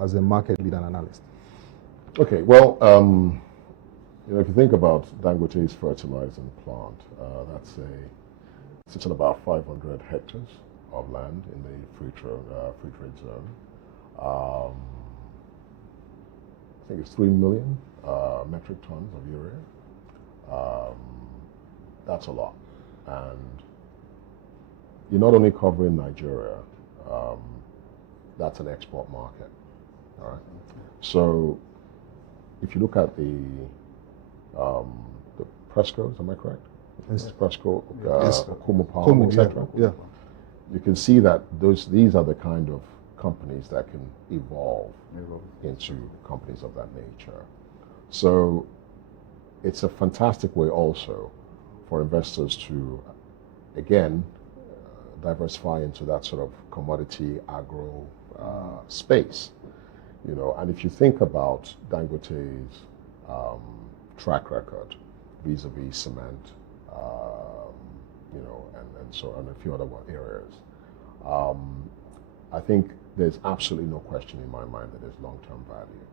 as a market leader and analyst? Okay, well, if you think about Dangote's fertilizing plant, it's at about 500 hectares of land in the free trade zone. I think it's 3 million metric tons of urea. That's a lot. And you're not only covering Nigeria, that's an export market. All right. So if you look at the Prescos, am I correct? Yes. Presco, Yes. Okumu Palm, etc. Yeah. You can see that these are the kind of companies that can evolve into companies of that nature. So it's a fantastic way also for investors to, again, diversify into that sort of commodity agro space. And if you think about Dangote's track record vis-a-vis cement, and so on, a few other areas, I think there's absolutely no question in my mind that there's long-term value.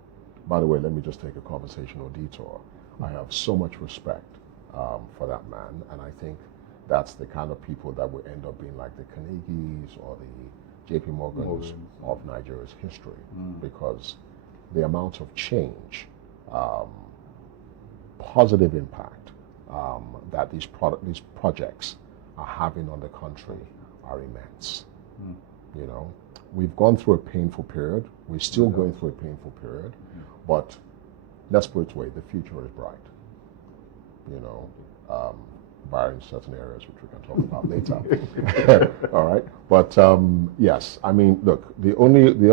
By the way, let me just take a conversational detour. I have so much respect for that man, and I think that's the kind of people that will end up being like the Carnegies or the JP Morgans of Nigeria's history, because the amount of change, positive impact that these projects are having on the country are immense. We've gone through a painful period. We're still going through a painful period, but let's put it this way: the future is bright. Barring certain areas which we can talk about later. All right, but yes, I mean, look, the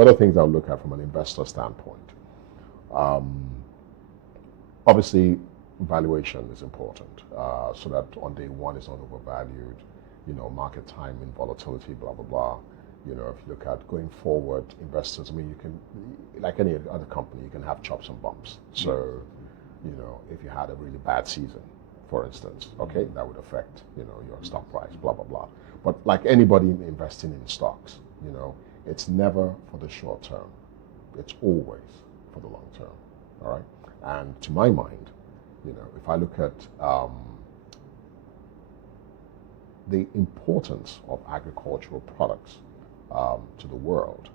other things I'll look at from an investor standpoint, obviously, valuation is important, so that on day one it's not overvalued. Market timing, volatility, blah blah blah. If you look at going forward, investors, I mean, you can, like any other company, you can have chops and bumps. So, if you had a really bad season, for instance, okay, that would affect, your stock price, blah, blah, blah. But like anybody investing in stocks, it's never for the short term. It's always for the long term, all right? And to my mind, if I look at the importance of agricultural products to the world,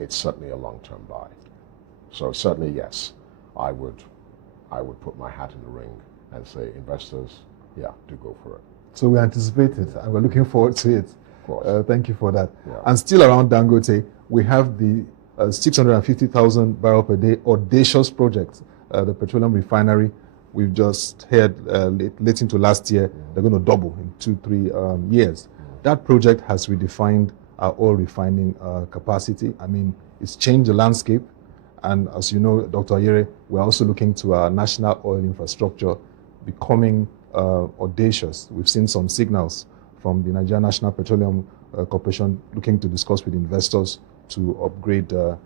it's certainly a long-term buy. So certainly, yes, I would put my hat in the ring and say, investors, do go for it. So we anticipate it, and we're looking forward to it. Of course. Thank you for that. Yeah. And still around Dangote, we have the 650,000 barrel per day audacious project, the petroleum refinery. We've just heard late into last year, they're going to double in 2-3 years. That project has redefined our oil refining capacity. I mean, it's changed the landscape. And as you know, Dr. Ayere, we're also looking to our national oil infrastructure becoming audacious. We've seen some signals from the Nigerian National Petroleum Corporation looking to discuss with investors to upgrade the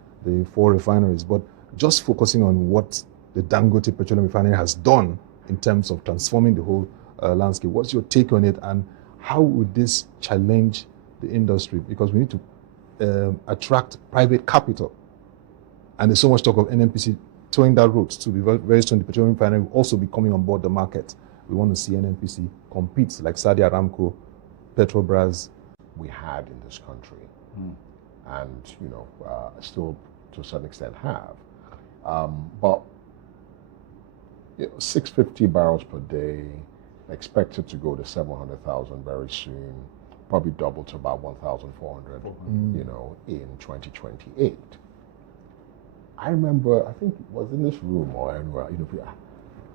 4 refineries. But just focusing on what the Dangote Petroleum Refinery has done in terms of transforming the whole landscape, what's your take on it, and how would this challenge the industry? Because we need to attract private capital. And there's so much talk of NNPC towing that route to be very soon. The petroleum refinery will also be coming on board the market. We want to see NNPC compete like Saudi Aramco, Petrobras. We had in this country, and still to a certain extent have. But 650 barrels per day, expected to go to 700,000 very soon, probably double to about 1,400, in 2028. I remember, I think it was in this room or anywhere,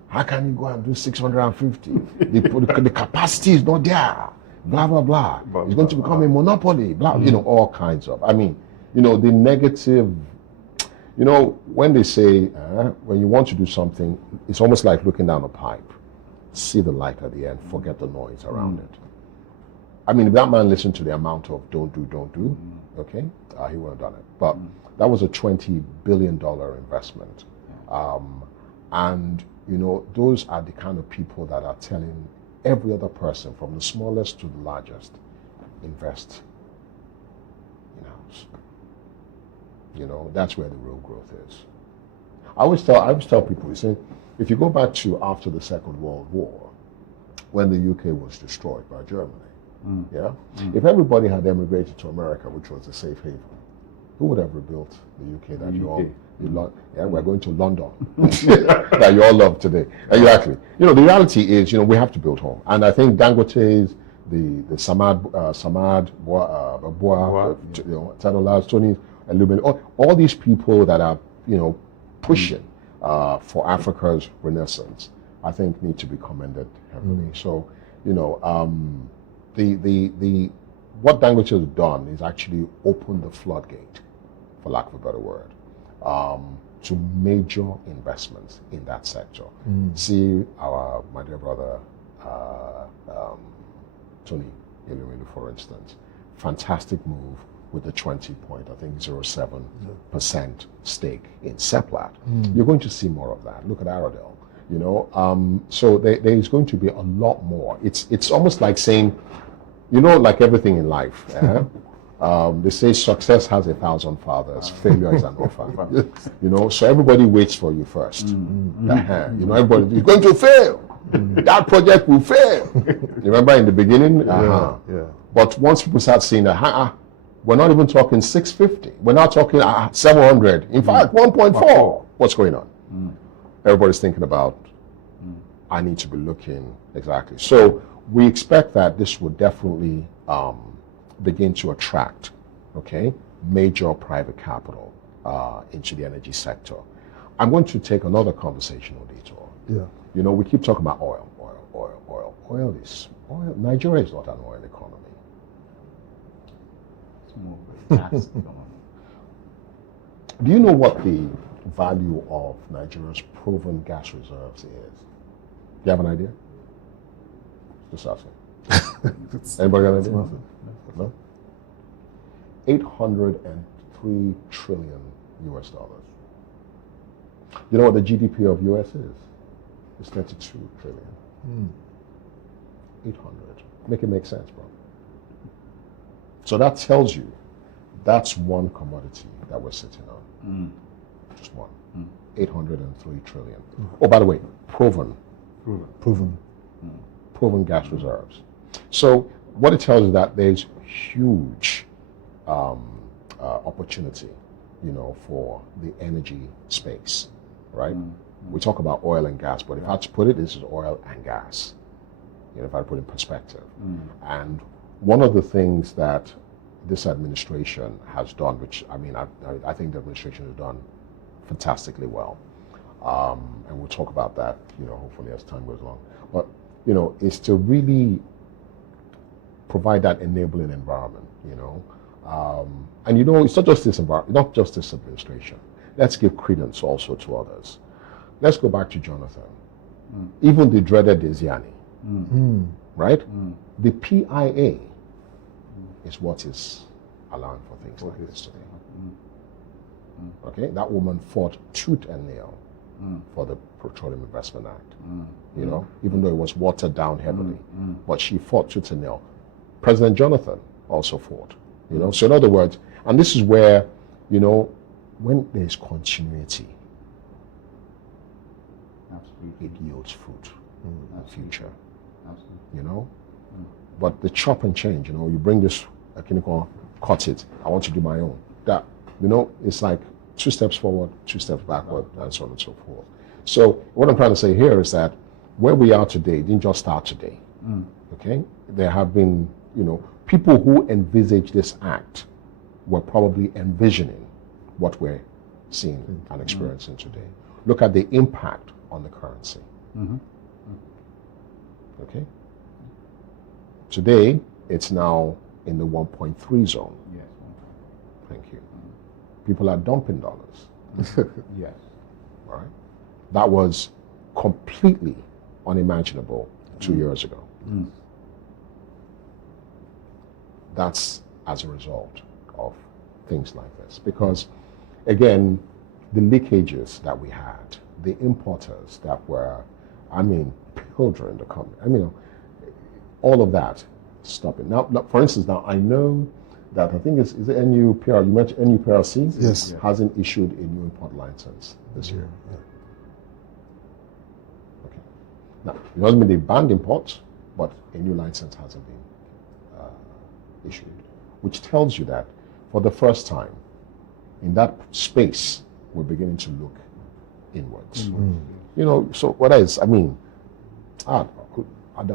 how can you go and do 650? the capacity is not there, blah, blah, blah. It's going to become a monopoly, blah, all kinds of. I mean, the negative, when they say, when you want to do something, it's almost like looking down a pipe. See the light at the end, forget the noise around it. I mean, if that man listened to the amount of don't do, okay, he would have done it. But that was a $20 billion investment. And, those are the kind of people that are telling every other person, from the smallest to the largest, invest in-house. You know, that's where the real growth is. I always tell people, you see, if you go back to after the Second World War, when the UK was destroyed by Germany, if everybody had emigrated to America, which was the safe haven, who would have rebuilt the UK that you all, we're going to London, that you all love today. Exactly. You know, the reality is, you know, we have to build home. And I think Dangote's, the Samad, Tanolas, Tony, and all these people that are, you know, pushing for Africa's renaissance, I think need to be commended heavily. So, you know, what Dangote has done is actually open the floodgate, for lack of a better word, to major investments in that sector. See my dear brother, Tony Ayere, for instance, fantastic move with the 20.07% stake in Seplat. You're going to see more of that. Look at Aradel. You know, so there is going to be a lot more. It's almost like saying, you know, like everything in life. They say success has 1,000 fathers, failure is an orphan. You know, so everybody waits for you first. You know, everybody is going to fail. That project will fail. You remember in the beginning? But once people start seeing that, we're not even talking 650. We're not talking 700. In fact, 1.4. What's going on? Everybody's thinking about, I need to be looking exactly. So we expect that this will definitely begin to attract, major private capital into the energy sector. I'm going to take another conversational detour. You know, we keep talking about oil. Nigeria is not an oil economy. It's more of a gas economy. Do you know what the value of Nigeria's proven gas reserves is? Do you have an idea? Just asking. Anybody got an idea? No? $803 trillion US. You know what the GDP of US is? It's 32 trillion. 800. Make it make sense, bro. So that tells you that's one commodity that we're sitting on. Just one. 803 trillion. Oh, by the way, proven gas reserves. So what it tells you that there's huge opportunity, you know, for the energy space, right? We talk about oil and gas, but if I had to put it, this is oil and gas. You know, if I put it in perspective. And one of the things that this administration has done, which I mean, I think the administration has done fantastically well, and we'll talk about that, you know, hopefully as time goes along. But you know, is to really provide that enabling environment, you know, and you know, it's not just this environment, not just this administration. Let's give credence also to others. Let's go back to Jonathan. Even the dreaded Desiani, right? The PIA is what is allowing for things like this today. Okay, that woman fought tooth and nail for the Petroleum Investment Act. You know, even though it was watered down heavily, but she fought tooth and nail. President Jonathan also fought. You know, so in other words, and this is where, you know, when there's continuity, it yields fruit in the future. You know, but the chop and change, you know, you bring this, cut it, I want to do my own. That, you know, it's like 2 steps forward, 2 steps backward, and so on and so forth. So what I'm trying to say here is that where we are today didn't just start today. Okay, there have been, you know, people who envisaged this act were probably envisioning what we're seeing and experiencing today. Look at the impact on the currency. Okay, today it's now in the 1.3 zone. Yes. Thank you. People are dumping dollars. Yes. All right, that was completely unimaginable 2 years ago. That's as a result of things like this. Because, again, the leakages that we had, the importers that were, I mean, pilfering the company, I mean, all of that stopping. Now, for instance, now I know that I think is it NUPR? You mentioned NUPRC. Yes. Hasn't issued a new import license this year. Yeah. Okay. Now it doesn't mean they banned imports, but a new license hasn't been issued, which tells you that for the first time in that space we're beginning to look inwards. You know, so what is? I mean, no. I'm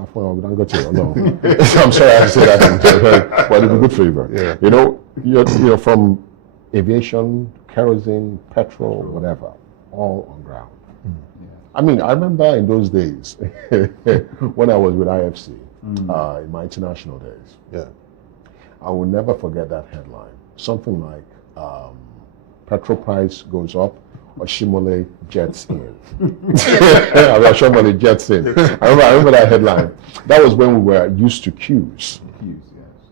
sorry I have to say that, but it'll be good flavor. Yeah. You know, from aviation, kerosene, petrol, whatever, all on ground. Yeah. I mean, I remember in those days when I was with IFC in my international days. Yeah. I will never forget that headline. Something like petrol price goes up, Oshimole jets in. Oshimole jets in. I remember that headline. That was when we were used to queues. Queues, yes.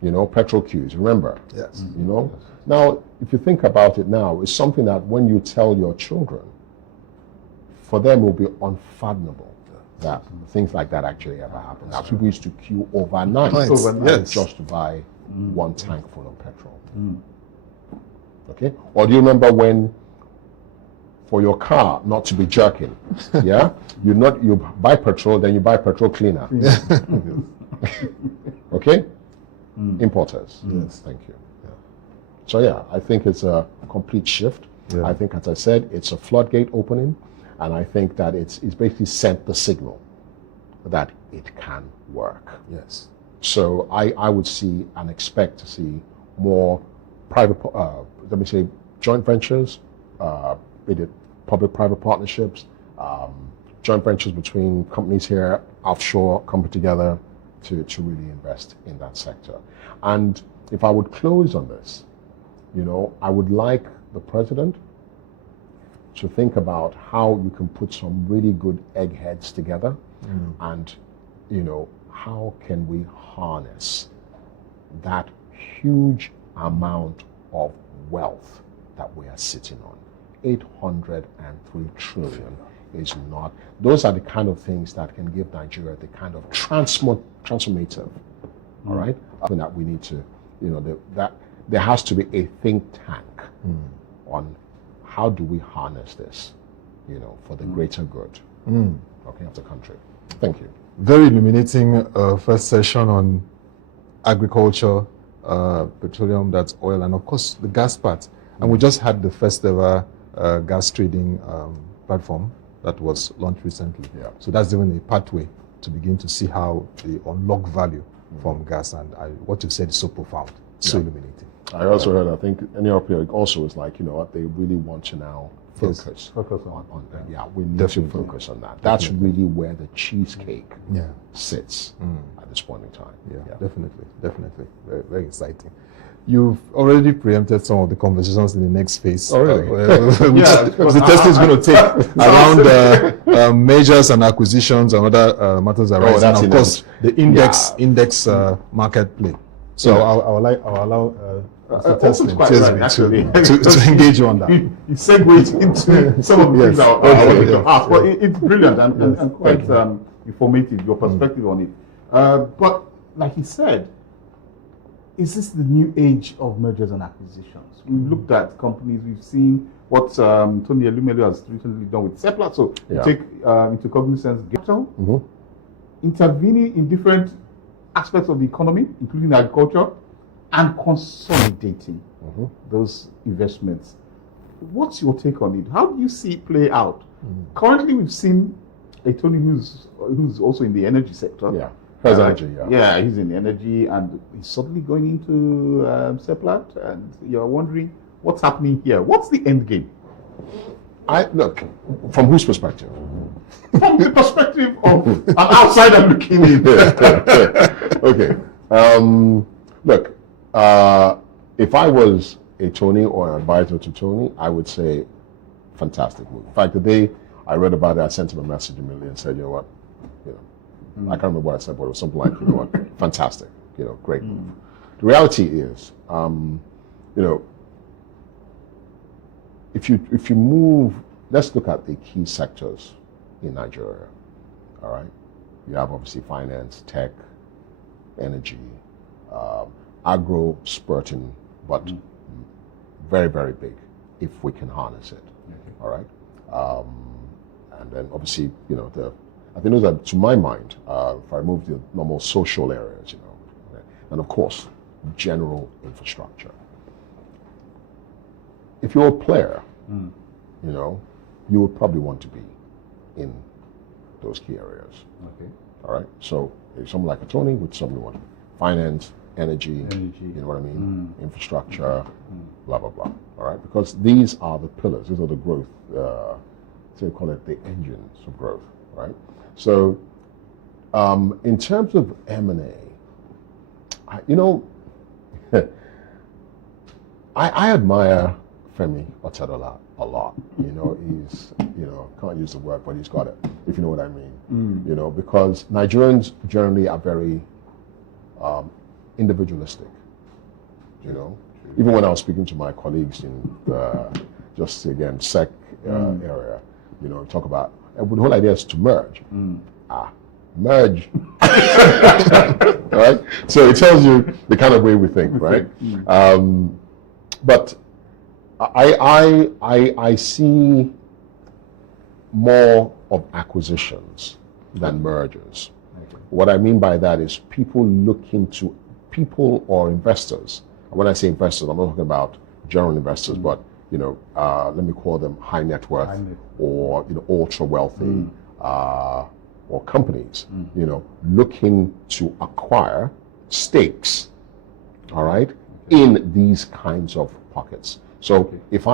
You know, petrol queues. Remember? Yes. You know. Now, if you think about it now, it's something that when you tell your children, for them it will be unfathomable that things like that actually ever happen. Now, people used to queue overnight Yes. just to buy one tank full of petrol. Okay? Or do you remember when, for your car not to be jerking, yeah, you buy petrol, then you buy petrol cleaner. Okay? Importers. Yes. Thank you. Yeah. So yeah, I think it's a complete shift. Yeah. I think, as I said, it's a floodgate opening, and I think that it's basically sent the signal that it can work. Yes. So I would see and expect to see more private, let me say, joint ventures, be it public-private partnerships, joint ventures between companies here, offshore, come together to really invest in that sector. And if I would close on this, you know, I would like the president to think about how you can put some really good eggheads together and, you know, how can we harness that huge amount of wealth that we are sitting on. 803 trillion is not. Those are the kind of things that can give Nigeria the kind of transformative, all right, that we need to, you know, that there has to be a think tank on how do we harness this, you know, for the greater good, okay, of the country. Thank you. Very illuminating first session on agriculture, petroleum, that's oil, and of course the gas part. And we just had the first ever gas trading platform that was launched recently. Yeah. So that's even a pathway to begin to see how they unlock value from gas. And what you've said is so profound, so illuminating. I also heard, I think NLP also is like, you know what, they really want to now focus. Focus on that. Yeah, we need Definitely. to focus on that. That's really where the cheesecake Yeah. sits at this point in time. Yeah, definitely. Very, very exciting. You've already preempted some of the conversations in the next phase. Oh, really? Which the test is going to take around mergers and acquisitions and other matters arising. that's And of course, the index market play. So I'll allow Mr. Teslim to engage you on that. You segued into some of the things I wanted to ask. But it's brilliant and quite informative, your perspective on it. But like he said, is this the new age of mergers and acquisitions? We've looked at companies, we've seen what Tony Elumelu has recently done with Seplat. So you take into cognizance capital, intervening in different aspects of the economy, including agriculture, and consolidating those investments. What's your take on it? How do you see it play out? Currently, we've seen a Tony who's also in the energy sector. Yeah. Has energy, Yeah, he's in energy, and he's suddenly going into Seplat, and you're wondering what's happening here. What's the end game? Look, from whose perspective? From the perspective of an outsider looking in. Okay. Look, if I was a Tony or an advisor to Tony, I would say fantastic move. In fact, the day I read about it, I sent him a message immediately and said, you know what, I can't remember what I said, but it was something like, you know what, fantastic, great move. The reality is, if you move, let's look at the key sectors in Nigeria, all right? You have obviously finance, tech, energy, agro spurting, but very, very big if we can harness it. Okay. All right. And then obviously, I think those are, to my mind, if I remove the normal social areas, okay, and of course, general infrastructure. If you're a player, you would probably want to be in those key areas. Okay. All right. So if someone like a Tony would somebody want finance, energy, you know what I mean, infrastructure, blah blah blah. All right, because these are the pillars. These are the growth. So we call it the engines of growth. Right. So in terms of M&A, I admire Femi Otedola a lot. He's, can't use the word, but he's got it, if you know what I mean. Because Nigerians generally are very individualistic. Even when I was speaking to my colleagues in just again SEC area, talk about the whole idea is to merge. Merge. Right? So it tells you the kind of way we think, right? But I see more of acquisitions than mergers. Okay. What I mean by that is people or investors. When I say investors, I'm not talking about general investors, but let me call them high net worth or ultra wealthy or companies. Looking to acquire stakes. All right, in these kinds of pockets. So if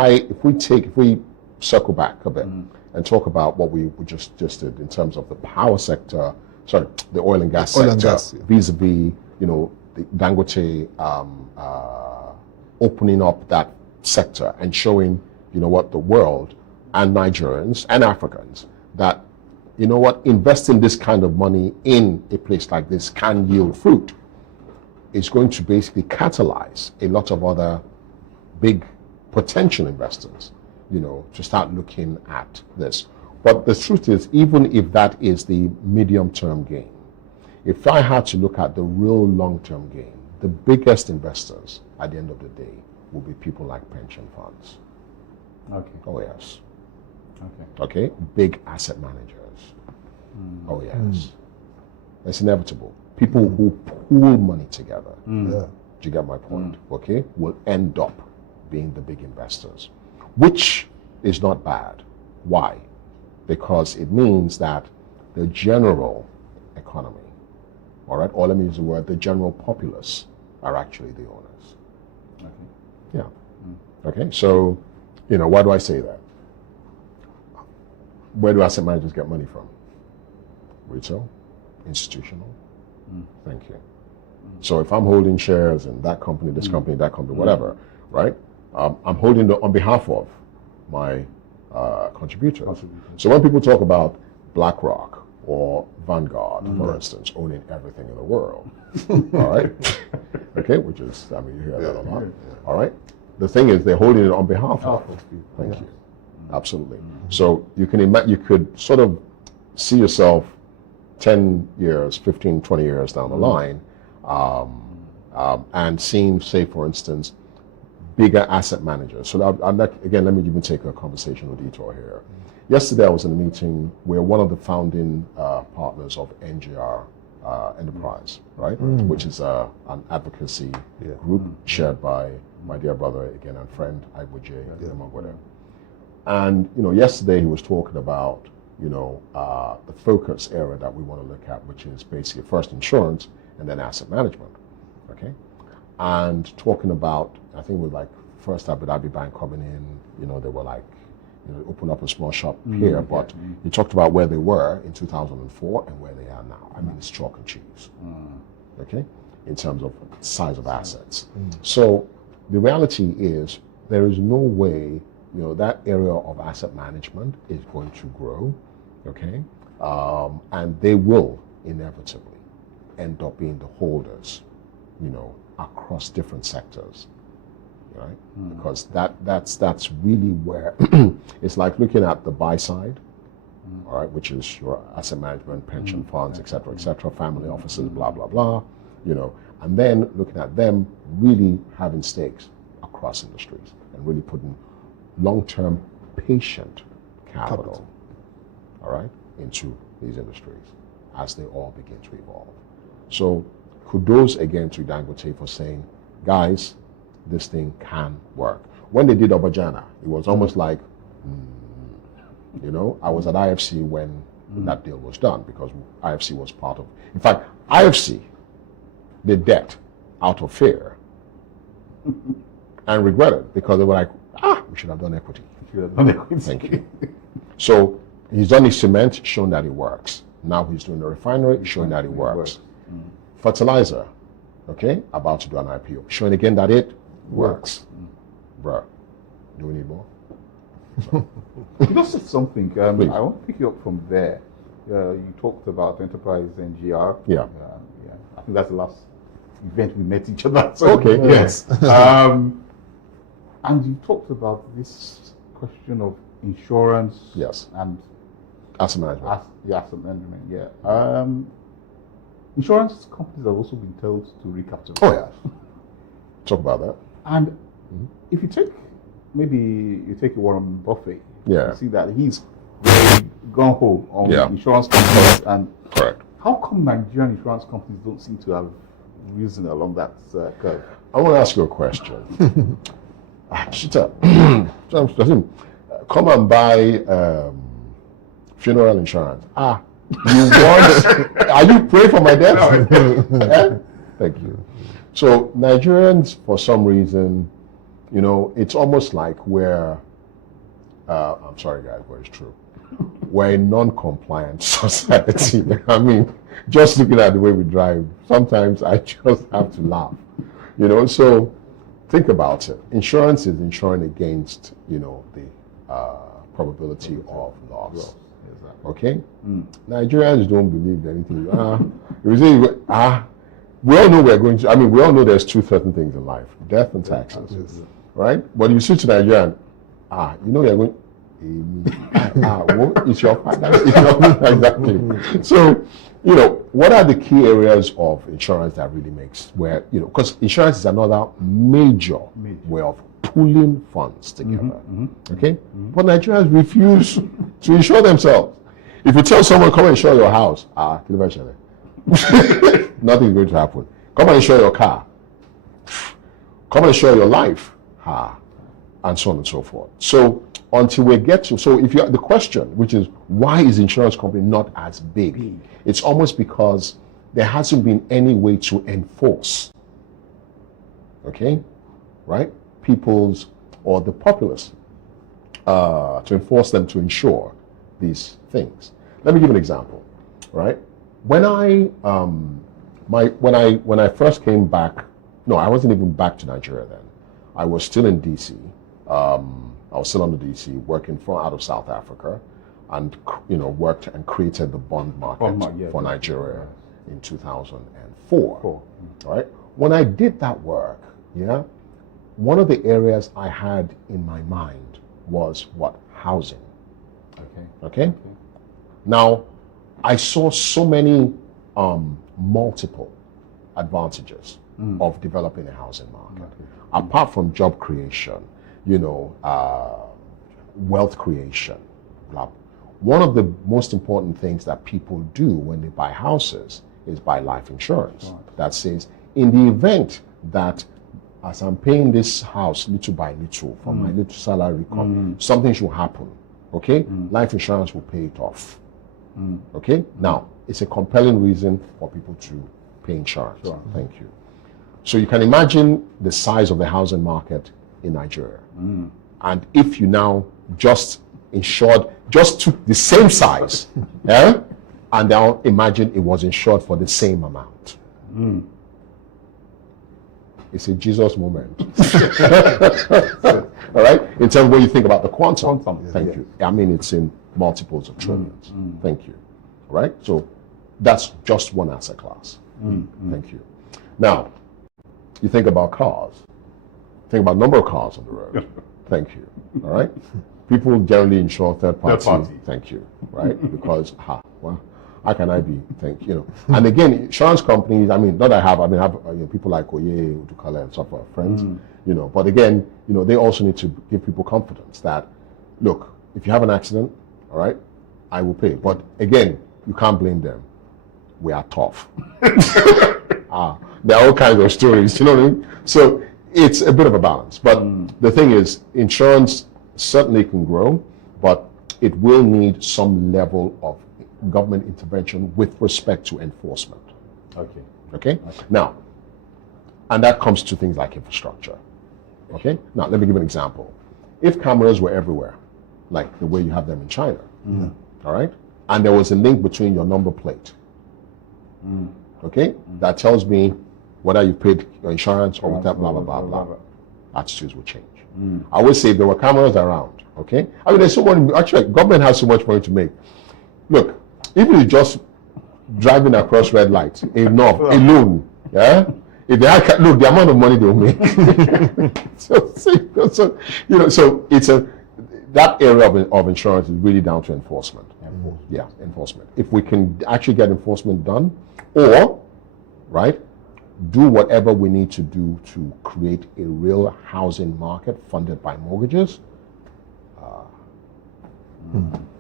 we circle back a bit and talk about what we just did in terms of the power sector, the oil and gas sector, vis-a-vis, the Dangote opening up that sector and showing, the world and Nigerians and Africans that, investing this kind of money in a place like this can yield fruit. It's going to basically catalyze a lot of other big potential investors, to start looking at this. But the truth is, even if that is the medium-term gain, if I had to look at the real long-term gain, the biggest investors at the end of the day will be people like pension funds. Okay. Oh yes. Okay. Okay. Big asset managers. Oh yes. It's inevitable. People who pool money together. Do you get my point? Okay, will end up being the big investors, which is not bad. Why? Because it means that the general economy, all right, or let me use the word, the general populace are actually the owners. Okay. Yeah. Okay, so, why do I say that? Where do asset managers get money from? Retail, institutional. Thank you. So if I'm holding shares in that company, this company, that company, whatever, right? I'm holding on behalf of my contributors. So when people talk about BlackRock or Vanguard, for instance, owning everything in the world, all right? Okay, which is, you hear that a lot. All right? The thing is, they're holding it on behalf of. Thank you. Absolutely. So you could sort of see yourself 10 years, 15, 20 years down the line, and seeing, say, for instance, bigger asset managers. So again, let me even take a conversational detour here. Yesterday I was in a meeting where one of the founding partners of NGR Enterprise, right, which is an advocacy group chaired by my dear brother, again, and friend, Iboje Emagwede. And, yesterday he was talking about, the focus area that we want to look at, which is basically first insurance and then asset management, okay? And talking about, I think with like first Abu Dhabi Bank coming in, they were like, open up a small shop here, but he talked about where they were in 2004 and where they are now. It's chalk and cheese, okay, in terms of size of assets. So the reality is there is no way, that area of asset management is going to grow, okay, and they will inevitably end up being the holders, across different sectors, right? Because that's really where it's like looking at the buy side, all right, which is your asset management, pension funds, et cetera, family offices, blah blah blah, And then looking at them really having stakes across industries and really putting long-term patient capital, all right, into these industries as they all begin to evolve. So kudos again to Dangote for saying, guys, this thing can work. When they did Obajana, it was almost like, you know, I was at IFC when that deal was done because IFC was part of, in fact, IFC did debt out of fear and regretted because they were like, we should have done equity. Thank you. So he's done his cement, shown that it works. Now he's doing the refinery, showing that it works. Fertilizer, okay, about to do an IPO, showing again that it works. Bruh, do we need more? You just said something. I want to pick you up from there. You talked about enterprise NGR. Yeah. I think that's the last event we met each other. So, okay. Yes. And you talked about this question of insurance. Yes. And asset management. Asset management. Yeah. Insurance companies have also been told to recapitalize. Oh yeah. Talk about that. And if you take you take Warren Buffett. Yeah. You see that he's very gung ho on insurance companies. And correct. How come Nigerian insurance companies don't seem to have risen along that curve? I want to ask you a question. Come and buy funeral insurance. You want? Are you praying for my death? Thank you. So Nigerians, for some reason, you know, it's almost like we're. I'm sorry, guys, but it's true. We're a non-compliant society. I mean, just looking at the way we drive, sometimes I just have to laugh. You know, so think about it. Insurance is insuring against, you know, the probability of loss. Okay? Nigerians don't believe anything. We all know we're going to, we all know there's two certain things in life, death and taxes. Right? But you switch to Nigerian, you know you're going, what is your father? Exactly. So, you know, what are the key areas of insurance that really makes where, you know, because insurance is another major way of pooling funds together. Okay? But Nigerians refuse to insure themselves. If you tell someone, come and insure your house, nothing is going to happen. Come and insure your car. Come and insure your life. And so on and so forth. So until we get to, so if you the question, which is why is insurance company not as big? It's almost because there hasn't been any way to enforce, okay, right? People's or the populace to enforce them to insure these things. Let me give an example, right? When I when I first came back, no, I wasn't even back to Nigeria then. I was still in DC. I was still under DC, working out of South Africa, and you know worked and created the bond market for Nigeria in 2004. Right? When I did that work, one of the areas I had in my mind was what? Housing. Okay. Now, I saw so many multiple advantages of developing a housing market. Apart from job creation, you know, wealth creation. One of the most important things that people do when they buy houses is buy life insurance. That says, in the event that as I'm paying this house little by little from my little salary come, something should happen. Okay? Life insurance will pay it off. Okay? Now, it's a compelling reason for people to pay insurance. Thank you. So you can imagine the size of the housing market in Nigeria. And if you now just took the same size, and now imagine it was insured for the same amount. It's a Jesus moment. All right? In terms of when you think about the quantum. Thank you. I mean, it's in multiples of trillions. Thank you. All right? So that's just one asset class. Thank you. Now, you think about cars. Think about number of cars on the road. Thank you. All right? People generally insure third party. Thank you. Right? Because, How can I be? And again, insurance companies, I mean, not that I have people like Oye, Udukale, and stuff, are friends, but again, they also need to give people confidence that, look, if you have an accident, all right, I will pay. But again, you can't blame them. We are tough. There are all kinds of stories, you know what I mean? So it's a bit of a balance. But the thing is, insurance certainly can grow, but it will need some level of government intervention with respect to enforcement. Okay? Now, and that comes to things like infrastructure. Okay? Now, let me give an example. If cameras were everywhere, like the way you have them in China, all right, and there was a link between your number plate, okay, that tells me whether you paid your insurance or without blah, blah, blah, blah, attitudes will change. I always say if there were cameras around, okay, I mean, there's so much, actually, government has so much money to make. Look, even if you're just driving across red lights, alone, yeah, if they had, look, the amount of money they'll make. so it's that area of insurance is really down to enforcement. Yeah, enforcement. If we can actually get enforcement done, or, right, do whatever we need to do to create a real housing market funded by mortgages,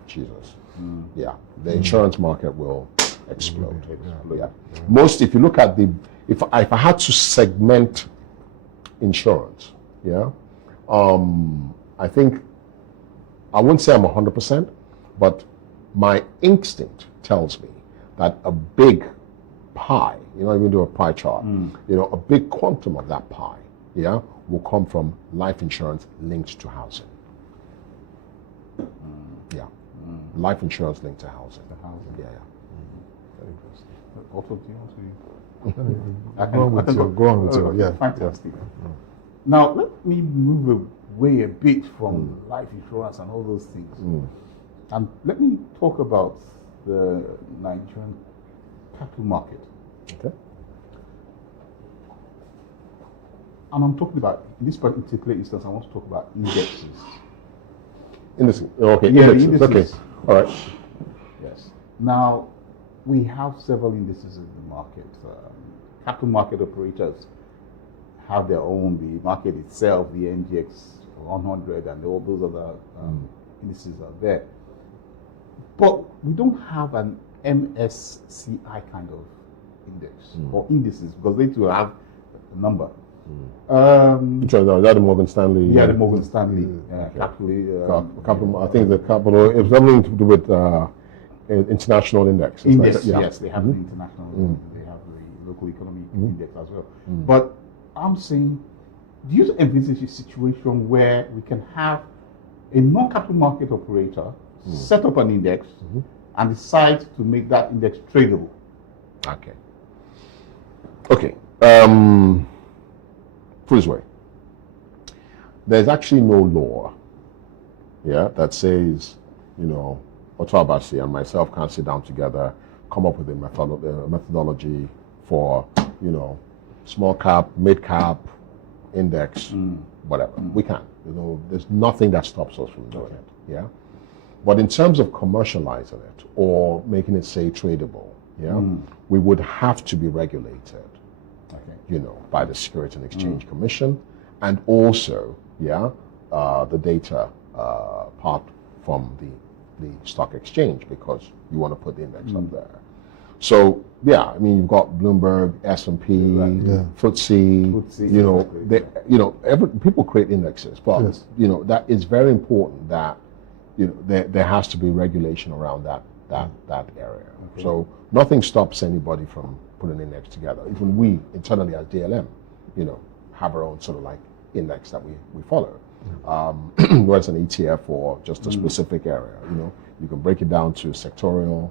Jesus. Yeah, the insurance market will explode. Yeah. Most, if you look at if I had to segment insurance, yeah, I think, I wouldn't say I'm 100%, but my instinct tells me that a big pie, even do a pie chart, a big quantum of that pie, yeah, will come from life insurance linked to housing. Yeah, life insurance linked to housing. Yeah. Very interesting. Also, do you want to? Go on with your, yeah. Fantastic. Now, let me move away a bit from life insurance and all those things. And let me talk about the Nigerian capital market. Okay. And I'm talking about, in this particular instance, I want to talk about indexes. Indices. Okay, yeah, indices. Okay, all right. Yes. Now, we have several indices in the market. Capital market operators have their own, the market itself, the NGX 100 and all those other indices are there. But we don't have an MSCI kind of index or indices, because they too have a number. Which one is that? The Morgan Stanley? Yeah, the Morgan Stanley capital. I think the capital. It was something to do with international index. Index, yes, they have the international. They have the local economic index as well. But I'm saying, do you envisage a situation where we can have a non-capital market operator set up an index and decide to make that index tradable? Okay. Put this way. There's actually no law, that says, Otuabasi and myself can't sit down together, come up with a methodology for, small cap, mid cap, index, whatever. We can't. There's nothing that stops us from doing it. Yeah. But in terms of commercializing it or making it, say, tradable, we would have to be regulated, by the Securities and Exchange Commission, and also, the data part from the stock exchange, because you want to put the index up there. So, you've got Bloomberg, S&P, FTSE, people create indexes, but, that is very important that, there has to be regulation around that area. Okay. So nothing stops anybody from putting an index together. Even we, internally as DLM, have our own sort of like index that we follow. Whether it's an ETF or just a specific area, you can break it down to sectorial,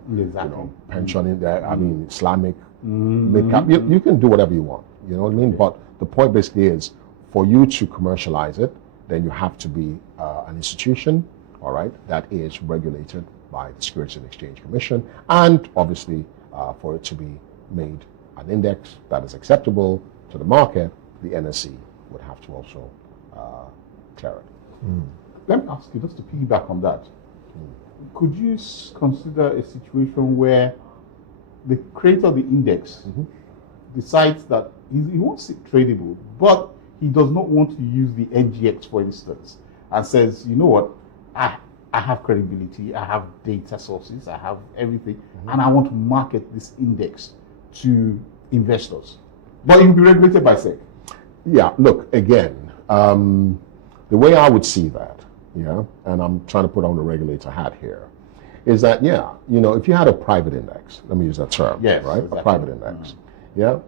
pension in there, Islamic, mid-cap. You can do whatever you want, you know what I mean? But the point basically is, for you to commercialize it, then you have to be an institution, all right, that is regulated by the Securities and Exchange Commission, and obviously for it to be made an index that is acceptable to the market, the NSE would have to also clear it. Let me ask you, just to piggyback on that, could you consider a situation where the creator of the index decides that he wants it tradable, but he does not want to use the NGX, for instance, and says, you know what, I have credibility, I have data sources, I have everything, and I want to market this index to investors. But it will be regulated by SEC. Yeah, look, again, the way I would see that, yeah, and I'm trying to put on the regulator hat here, is that, yeah, you know, if you had a private index, let me use that term, yes, right? Exactly. A private index, yeah,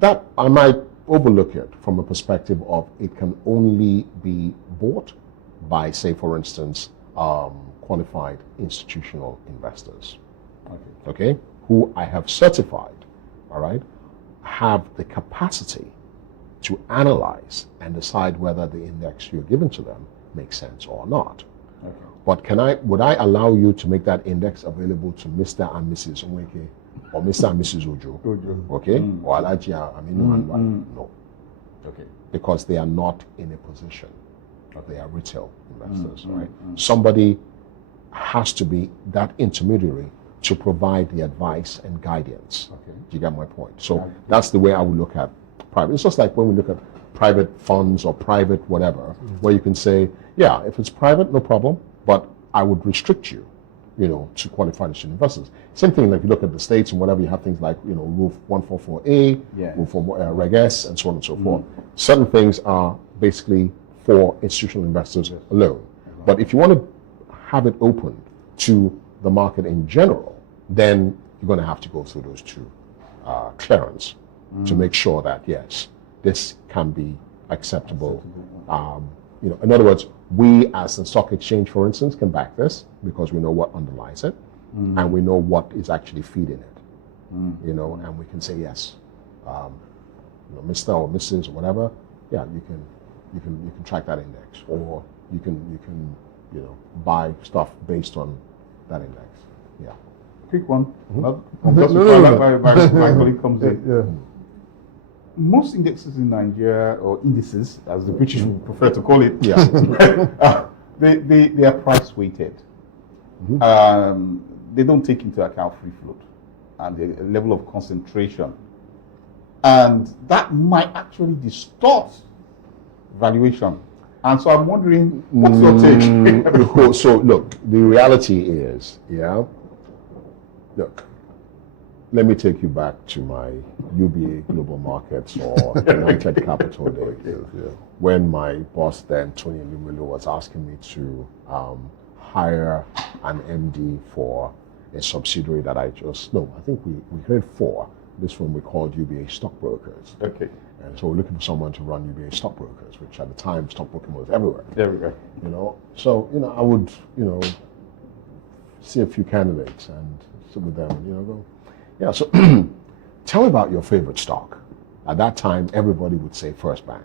that I might overlook it from a perspective of it can only be bought by, say, for instance, qualified institutional investors, okay, who I have certified, all right, have the capacity to analyze and decide whether the index you're giving to them makes sense or not. Okay. But would I allow you to make that index available to Mr. and Mrs. Onweke or Mr. and Mrs. Ojo? Okay? Or Alaji Aminu and Wai? No. Okay. Because they are not in a position. They are retail investors, right? Somebody has to be that intermediary to provide the advice and guidance. Okay. Do you get my point? So that's the way I would look at private. It's just like when we look at private funds or private whatever, where you can say, yeah, if it's private, no problem, but I would restrict you, you know, to qualified institutional investors. Same thing, like you look at the States and whatever, you have things like, you know, Rule 144A, Rule 4, Reg S, and so on and so forth. Certain things are basically for institutional investors alone. But if you want to have it open to the market in general, then you're going to have to go through those two clearance to make sure that, yes, this can be acceptable. You know, in other words, we as the stock exchange, for instance, can back this because we know what underlies it and we know what is actually feeding it. You know, and we can say yes, you know, Mr. or Mrs. or whatever. Yeah, you can track that index, or you can you know, buy stuff based on that index. Yeah. Quick one. My colleague comes in. Most indexes in Nigeria, or indices, as the British would prefer to call it, they are price weighted. They don't take into account free float and the level of concentration. And that might actually distort valuation. And so I'm wondering, what's your take? So look, the reality is, look, let me take you back to my UBA Global Markets or United Capital days, when my boss then, Tony Lumulu, was asking me to hire an MD for a subsidiary that I think we heard for. This one we called UBA Stockbrokers. Okay. And so we're looking for someone to run UBA Stockbrokers, which at the time stockbroking was everywhere. Everywhere. You know, so, you know, I would, you know, see a few candidates and sit with them and, you know, go, yeah, so tell me about your favorite stock. At that time, everybody would say First Bank,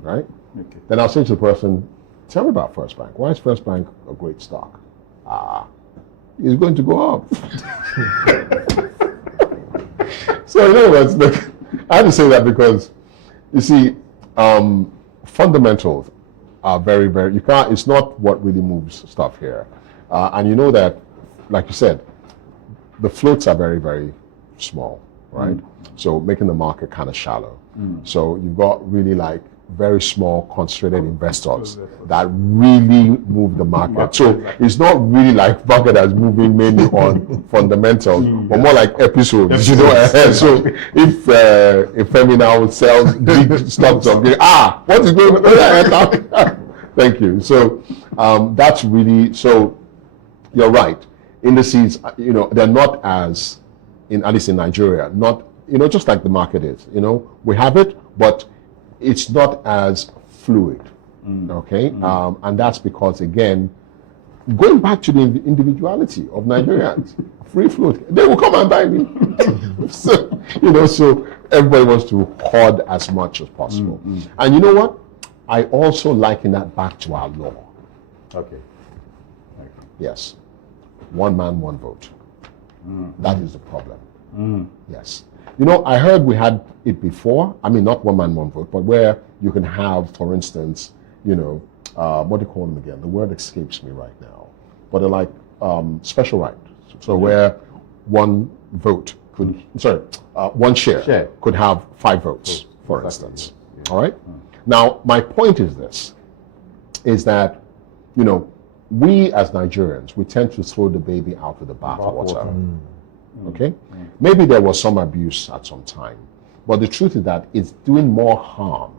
right? Okay. Then I'll say to the person, tell me about First Bank. Why is First Bank a great stock? It's going to go up. So in other words, look, I have to say that because, you see, fundamentals are very, very, it's not what really moves stuff here. And you know that, like you said, the floats are very, very small, right? So making the market kind of shallow. So you've got really like very small concentrated investors that really move the market. So it's not really like market that's moving mainly on fundamentals, but more like episodes. You know, so if Femi now sells big stocks of what is going on? Thank you. So that's really, so you're right. Indices, you know, they're not as, at least in Nigeria, not, you know, just like the market is. You know, we have it, but it's not as fluid, okay? And that's because, again, going back to the individuality of Nigerians, free float, they will come and buy me. So, you know, so everybody wants to hoard as much as possible. And you know what? I also liken that back to our law. Okay. Yes. One man, one vote. That is the problem. Yes. You know, I heard we had it before. I mean, not one man, one vote, but where you can have, for instance, you know, what do you call them again? The word escapes me right now. But they're like special right. So where one vote could, one share could have 5 votes, for instance. Yeah. All right? Now, my point is this, is that, we as Nigerians, we tend to throw the baby out with the bathwater. Okay? Maybe there was some abuse at some time, but the truth is that it's doing more harm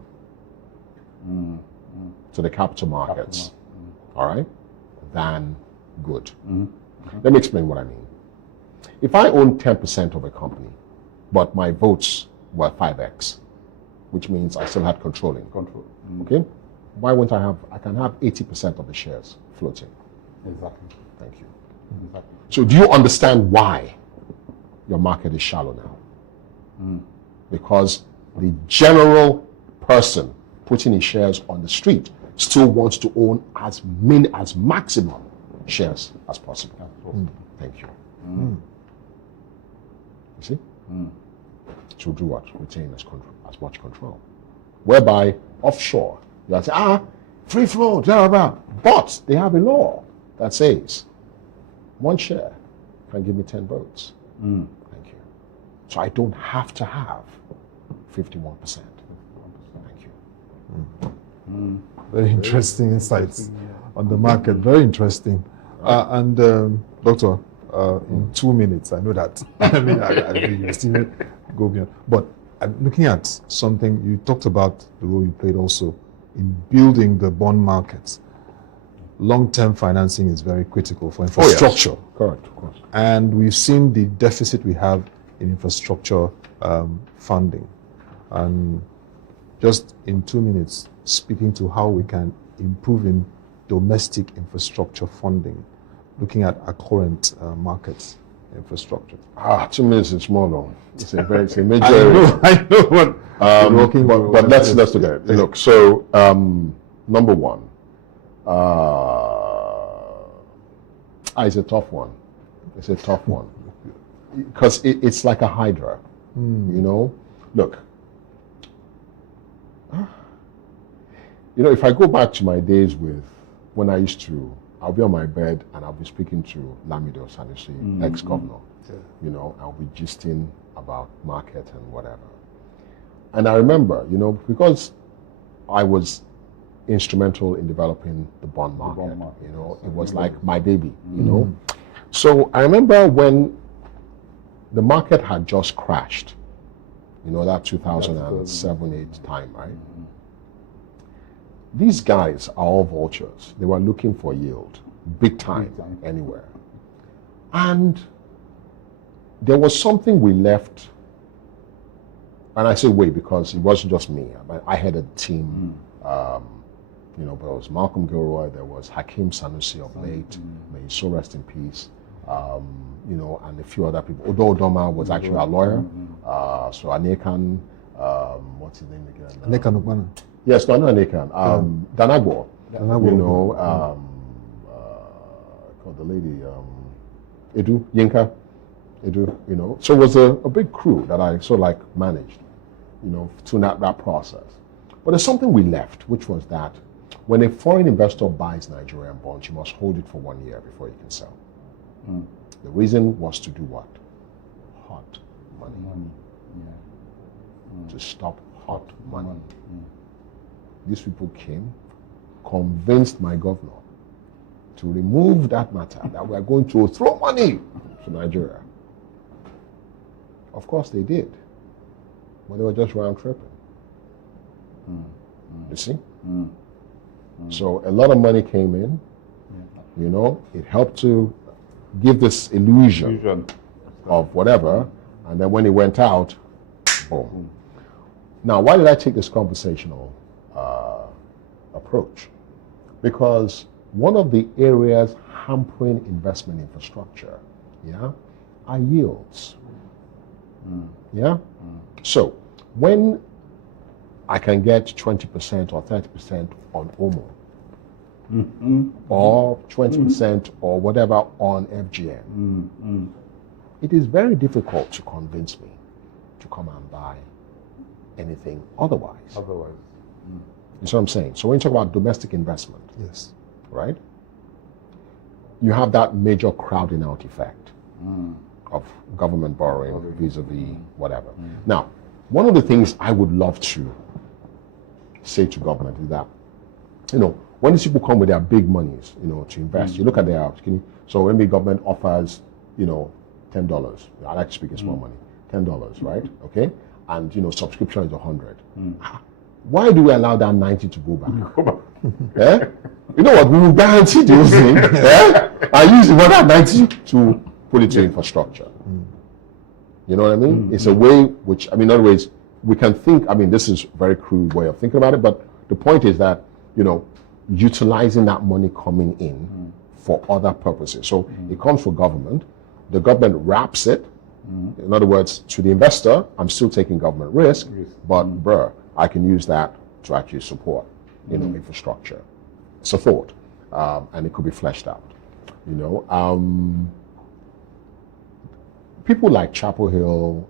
to the capital markets, all right, than good. Let me explain what I mean. If I own 10% of a company, but my votes were 5x, which means I still had controlling. Okay? Why won't I can have 80% of the shares floating. Exactly. Thank you. Exactly. So do you understand why your market is shallow now? Because the general person putting his shares on the street still wants to own as maximum shares as possible. Thank you. You see? To do what? Retain as much control. Whereby offshore, you say, free flow, blah, blah, blah. But they have a law that says 1 share can give me 10 votes. Thank you. So I don't have to have 51%. Thank you. Very interesting insights on the market. Very interesting. Doctor, in 2 minutes, I know that. I mean, you still go beyond. But I'm looking at something, you talked about the role you played also in building the bond markets. Long-term financing is very critical for infrastructure. Oh, yes. Correct, of course. And we've seen the deficit we have in infrastructure funding. And just in 2 minutes, speaking to how we can improve in domestic infrastructure funding, looking at our current markets infrastructure. 2 minutes is small though. It's a major area. I know what. But let's look at it. Look, so number one, it's a tough one. It's a tough one because it's like a hydra. Look. If I go back to my days when I used to, I'll be on my bed and I'll be speaking to Lamido Sanusi, ex-governor. I'll be gisting about market and whatever. And I remember, because I was instrumental in developing the bond market, it was like my baby, So I remember when the market had just crashed, that 2007-8 time, right? These guys are all vultures. They were looking for yield, big time, anywhere. And there was something we left, and I say we because it wasn't just me. I had a team, but it was Malcolm Gilroy, there was Hakeem Sanusi of late, may his soul rest in peace, and a few other people. Odo Odoma was actually a lawyer, so Anekan, what's his name again? Anekan Ukwana. Yes, no, not Anekan. Danagbo. Called the lady, Edu, Yinka. Edu, So it was a big crew that I sort of managed, through that process. But there's something we left, which was that when a foreign investor buys Nigerian bonds, you must hold it for 1 year before you can sell. The reason was to do what? Hot money. To stop hot money. These people came, convinced my governor to remove that matter, that we are going to throw money to Nigeria. Of course they did, but they were just round tripping. You see? So a lot of money came in, it helped to give this illusion of whatever, and then when it went out, boom. Now, why did I take this conversational approach? Because one of the areas hampering investment infrastructure, are yields. So when I can get 20% or 30% on OMO, or 20% or whatever on FGN, it is very difficult to convince me to come and buy anything otherwise. You see what I'm saying? So when you talk about domestic investment, yes, right? You have that major crowding out effect of government borrowing vis-a-vis whatever. Now, one of the things I would love to say to government is that, when these people come with their big monies, to invest, you look at their, so when the government offers, $10, I like to speak in small money, $10, right? Okay? And, subscription is 100. Why do we allow that 90 to go back? Yeah? You know what? We will guarantee those things, and use the other 90 to put it to infrastructure. You know what I mean? It's a way which, in other ways, we can think, this is a very crude way of thinking about it, but the point is that, utilizing that money coming in for other purposes. So it comes from government, the government wraps it. In other words, to the investor, I'm still taking government risk, but I can use that to actually support, infrastructure. It's a thought, and it could be fleshed out. People like Chapel Hill,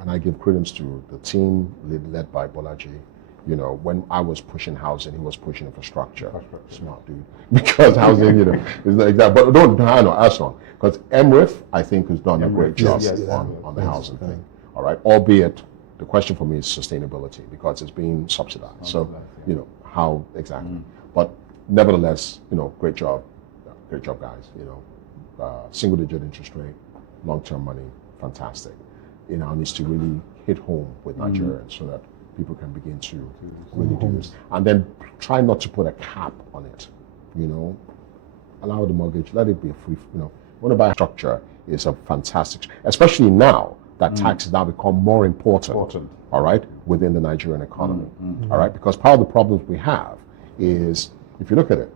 and I give credence to the team led by Bolaji. When I was pushing housing, he was pushing infrastructure. Smart dude. Because housing, is not exact. But don't ask on. Because MRIF, I think, has done a great job on the housing thing. All right. Albeit, the question for me is sustainability, because it's being subsidized. So, how exactly? But nevertheless, great job. Great job, guys. Single-digit interest rate, long-term money, fantastic. Needs to really hit home with Nigerians so that people can begin to really do this. And then try not to put a cap on it. Allow the mortgage, let it be a free, want to buy a structure is a fantastic, especially now that tax has now become more important, all right, within the Nigerian economy, all right? Because part of the problems we have is, if you look at it,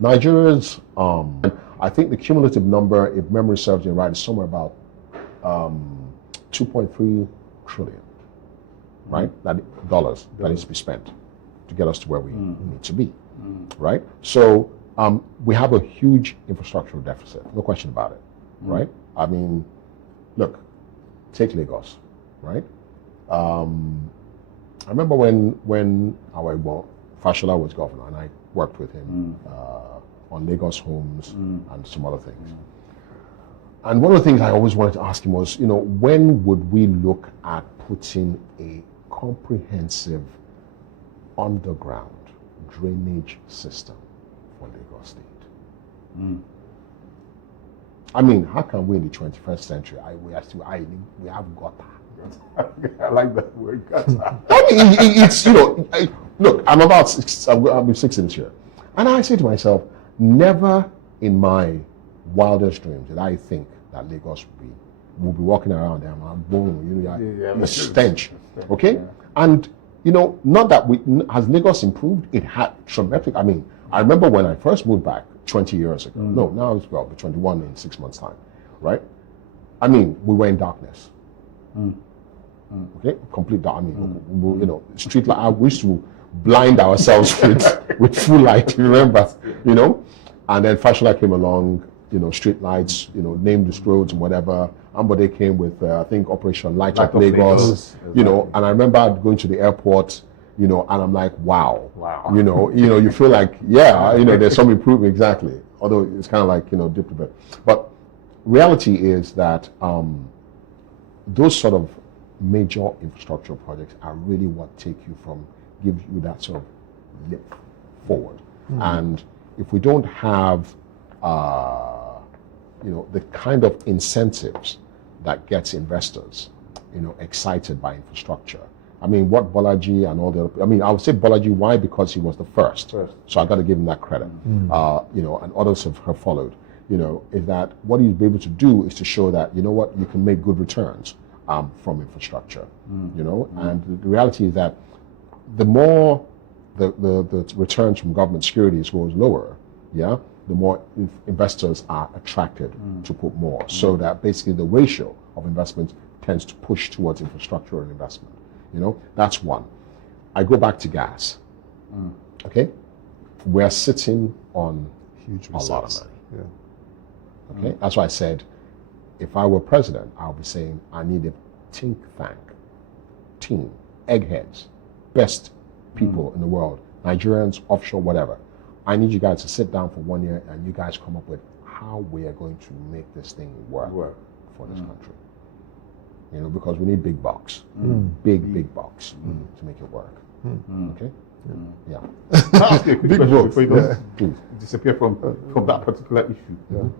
Nigeria's, I think the cumulative number, if memory serves me right, is somewhere about 2.3 trillion, right? Dollars that needs to be spent to get us to where we need to be, right? So we have a huge infrastructural deficit, no question about it, right? Look, take Lagos, right? I remember when Fashola was governor, and I worked with him on Lagos homes and some other things. And one of the things I always wanted to ask him was, when would we look at putting a comprehensive underground drainage system for Lagos State? How can we in the 21st century, we have gutter? I like that word, gutter. It's, look, I'll be 60 this year. And I say to myself, never in my wildest dreams did I think that Lagos will be walking around there, the stench, okay? Yeah. And, not that has Lagos improved? It had traumatic, I remember when I first moved back 20 years ago. No, now it's, I'll be 21 in 6 months' time, right? We were in darkness. Okay, complete dark. Street light. We used to blind ourselves with full light. You remember, and then Fashola came along. Street lights. Named the roads and whatever. Ambode came with I think Operation Light Up Lagos. And I remember going to the airport. And I'm like, wow. You feel like, there's some improvement exactly. Although it's kind of like dipped a bit, but reality is that those sort of major infrastructural projects are really what give you that sort of leap forward. And if we don't have, the kind of incentives that gets investors, excited by infrastructure. What Bolaji and all the other, I would say Bolaji, why? Because he was the first. So I got to give him that credit. And others have followed. Is that what he's able to do is to show that, you can make good returns from infrastructure, and the reality is that the more the returns from government securities goes lower, the more investors are attracted to put more. So that basically the ratio of investment tends to push towards infrastructural investment. That's one. I go back to gas. Okay, we're sitting on huge a lot of money. Yeah. Okay, that's why I said, if I were president, I'll be saying I need a think tank, team, eggheads, best people in the world, Nigerians, offshore, whatever. I need you guys to sit down for 1 year and you guys come up with how we are going to make this thing work for this country. You know, because we need big bucks, big bucks to make it work. Okay? Yeah. Can I ask you a quick Big question bucks, before you don't disappear from that particular issue?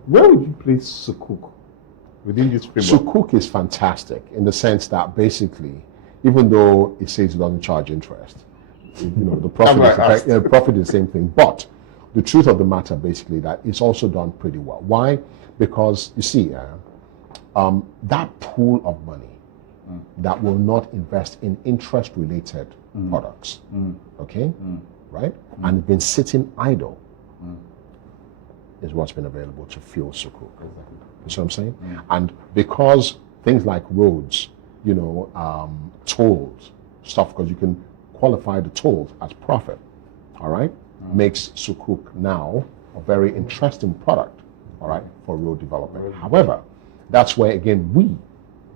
Where would you place Sukuk within this framework? Sukuk is fantastic in the sense that basically, even though it says it doesn't charge interest, you know, the profit is the same thing. But the truth of the matter, basically, that it's also done pretty well. Why? Because you see, that pool of money that will not invest in interest-related products, okay, right, and been sitting idle, is what's been available to fuel Sukuk. You see what I'm saying? And because things like roads, you know, tolls, stuff, because you can qualify the tolls as profit, all right, makes Sukuk now a very interesting product, all right, for road development. However, that's where, again, we,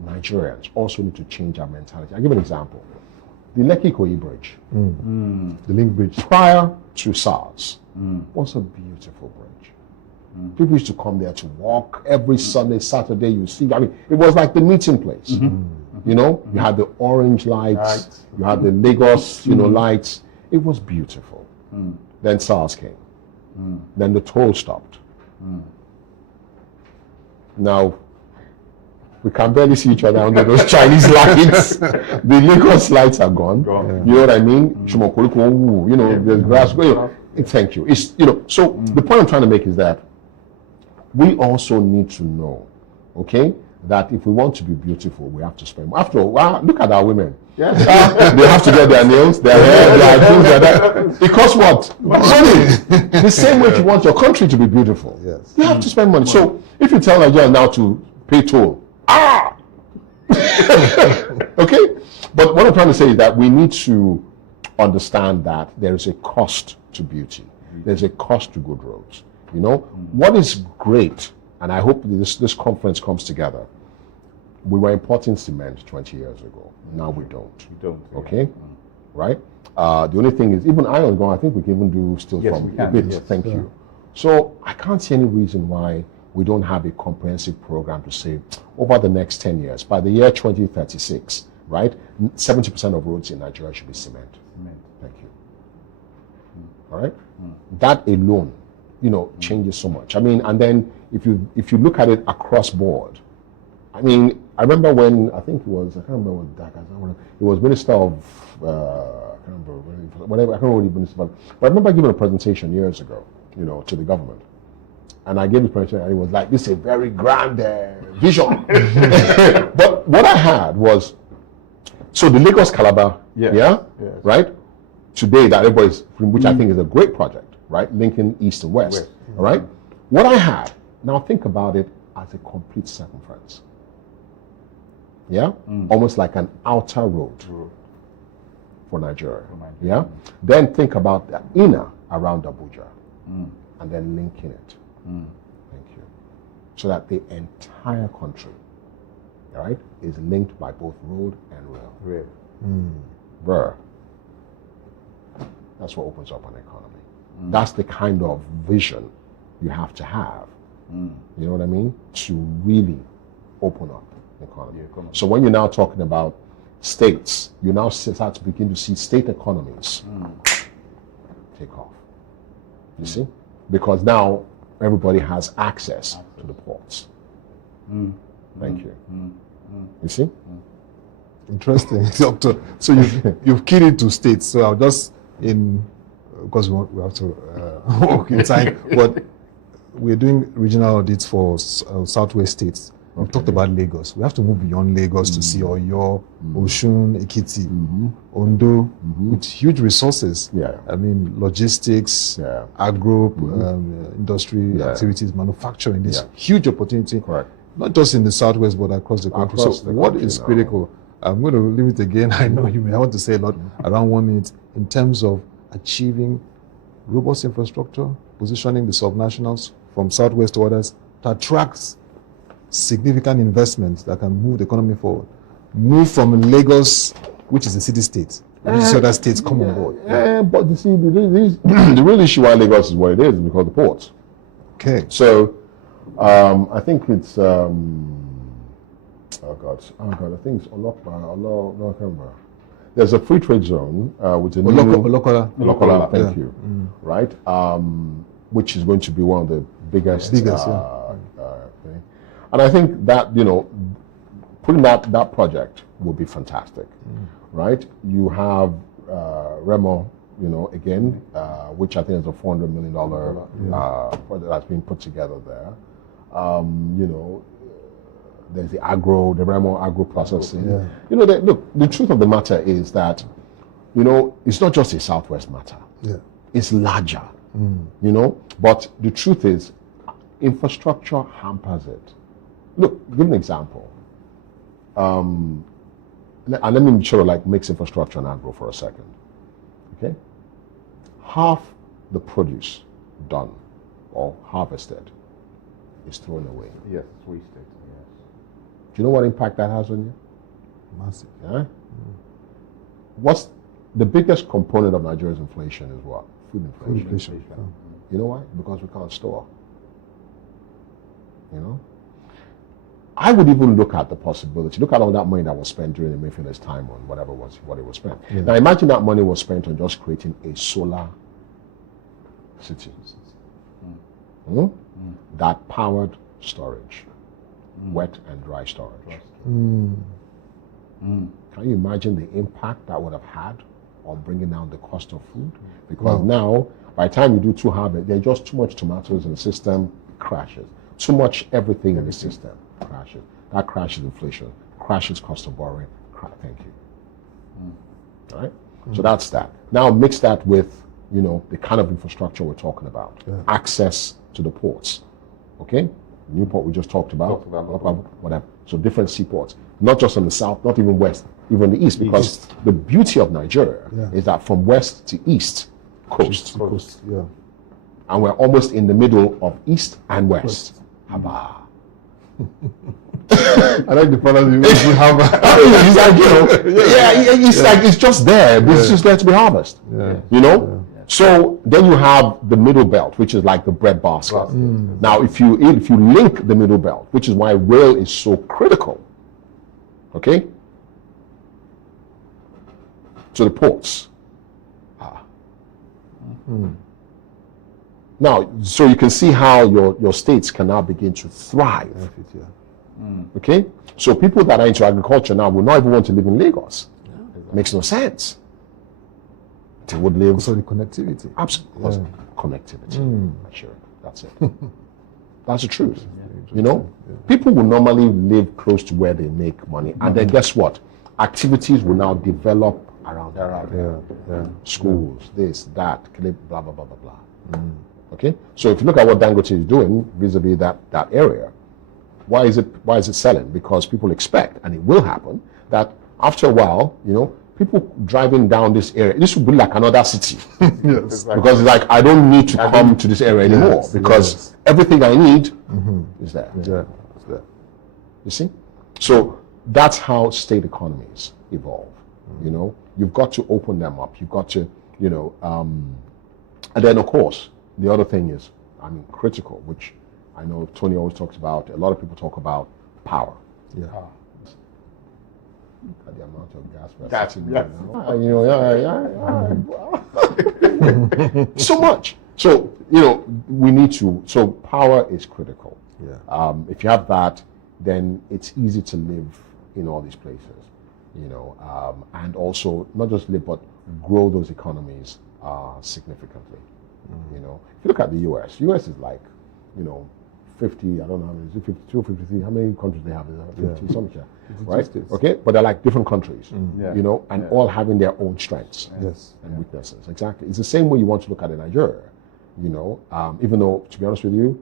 Nigerians, also need to change our mentality. I'll give an example. The Lekki-Ikoyi Bridge, the link bridge. prior to SARS, was a beautiful bridge. People used to come there to walk every Sunday, Saturday. You see, I mean, it was like the meeting place. You know, you had the orange lights, you had the Lagos, you know, lights. It was beautiful. Then SARS came. Then the toll stopped. Now, we can barely see each other under those Chinese lights. The Lagos lights are gone. You know what I mean? You know, there's grass. Thank you. It's, you know, so the point I'm trying to make is that we also need to know, okay, that if we want to be beautiful, we have to spend. After all, wow, look at our women. They have to get their nails, their hair, their things like that. It costs what? Money. The same way if you want your country to be beautiful, you have to spend money. So if you tell Nigeria now to pay toll, okay? But what I'm trying to say is that we need to understand that there is a cost to beauty. There's a cost to good roads. You know, what is great, and I hope this conference comes together. We were importing cement 20 years ago. Now we don't. Okay? Right? The only thing is, even iron gone, I think we can even do steel from it. Thank you. So I can't see any reason why we don't have a comprehensive program to say, over the next 10 years, by the year 2036, right, 70% of roads in Nigeria should be cement. Thank you. All right? That alone, you know, changes so much. I mean, and then if you look at it across board, I mean, I remember when, I think it was, I can't remember what DACA, it was Minister of, I can't remember, whatever, I can't remember what he minister, but I remember giving a presentation years ago, you know, to the government. And I gave the presentation, and it was like, this is a very grand vision. But what I had was, so the Lagos Calabar, right? Today, that everybody's, which I think is a great project, right? Linking East and West, all right? What I had, now think about it as a complete circumference. Yeah? Almost like an outer road for Nigeria. Yeah? Then think about the inner around Abuja and then linking it. Thank you. So that the entire country, all right, is linked by both road and rail. Bruh. That's what opens up an economy. That's the kind of vision you have to have. You know what I mean? To really open up the economy. So when you're now talking about states, you now start to begin to see state economies take off. You see? Because now everybody has access to the ports. Thank you. You see? Interesting, Doctor. So you've keyed into states. So I'll just, because we have to work in time, but we're doing regional audits for Southwest states. We've talked about Lagos. We have to move beyond Lagos to see Oyo, Osun, Ekiti, Ondo, with huge resources. I mean, logistics, agro, industry activities, manufacturing. There's huge opportunity, not just in the Southwest, but across the country. So what is critical? I'm going to leave it again. I know you may want to say a lot, around 1 minute, in terms of achieving robust infrastructure, positioning the subnationals from Southwest to others to attract significant investments that can move the economy forward. Move from Lagos, which is a city-state, which is other states come on board. But you see, the real issue why Lagos is what it is because of the ports. Okay. So I think it's oh God, I think it's Olokpa. No, I can't remember. There's a free trade zone with a Olokola. thank you, right? Which is going to be one of the biggest. Thing. And I think that putting that project will be fantastic, right? You have Remo, again, which I think is a $400 million project that's been put together there. There's the Remo agro processing. Yeah. Look, the truth of the matter is that, it's not just a Southwest matter. Yeah. It's larger, but the truth is, infrastructure hampers it. Look, give an example. And let me mix infrastructure and agro for a second. Okay? Half the produce done or harvested is thrown away. Yes, wasted. Yes. Do you know what impact that has on you? Massive. Yeah? What's the biggest component of Nigeria's inflation is what? Food inflation. You know why? Because we can't store. I would even look at the possibility. Look at all that money that was spent during the Mayfield's time on what it was spent. Yeah. Now imagine that money was spent on just creating a solar city that powered storage, wet and dry storage. Can you imagine the impact that would have had on bringing down the cost of food? Because now, by the time you do two harvest, there's just too much tomatoes in the system, crashes. Too much everything in the system, crashes. That crashes inflation, crashes cost of borrowing. Thank you. All right? So that's that. Now mix that with, the kind of infrastructure we're talking about. Yeah. Access to the ports. Okay? Newport we just talked about. Whatever. So different seaports. Not just on the south, not even west, even the east. Because the beauty of Nigeria is that from west to east, coast. Yeah. And we're almost in the middle of east and west. Haba. I like the part you have. It's like it's just there, but it's just there to be harvested. Yeah. So then you have the middle belt, which is like the bread basket. Now, if you link the middle belt, which is why rail is so critical, okay, to the ports. Now, so you can see how your states can now begin to thrive. Okay? So people that are into agriculture now will not even want to live in Lagos. Makes no sense. They would live... Also the connectivity. Absolutely. Connectivity. Sure, that's it. That's the truth. People will normally live close to where they make money. And then guess what? Activities will now develop around that area. Schools, this, that, blah, blah, blah, blah, blah. Okay, so if you look at what Dangote is doing vis-a-vis that area, why is it selling? Because people expect, and it will happen, that after a while, people driving down this area, this will be like another city. Yes. Because it's like I don't need to come to this area anymore because everything I need is there. Yeah, it's there. You see, so that's how state economies evolve. You've got to open them up. You've got to, and then of course. The other thing is, critical, which I know Tony always talks about. A lot of people talk about power. Yeah. Look at the amount of gas we're sitting now. So much. So, we need to. So power is critical. Yeah. If you have that, then it's easy to live in all these places. And also not just live, but grow those economies significantly. If you look at the US is like, 50, I don't know, is it 52 or 53? How many countries they have? 50 something, right? States. Okay, but they're like different countries, and all having their own strengths and weaknesses. Exactly. It's the same way you want to look at it in Nigeria, even though, to be honest with you,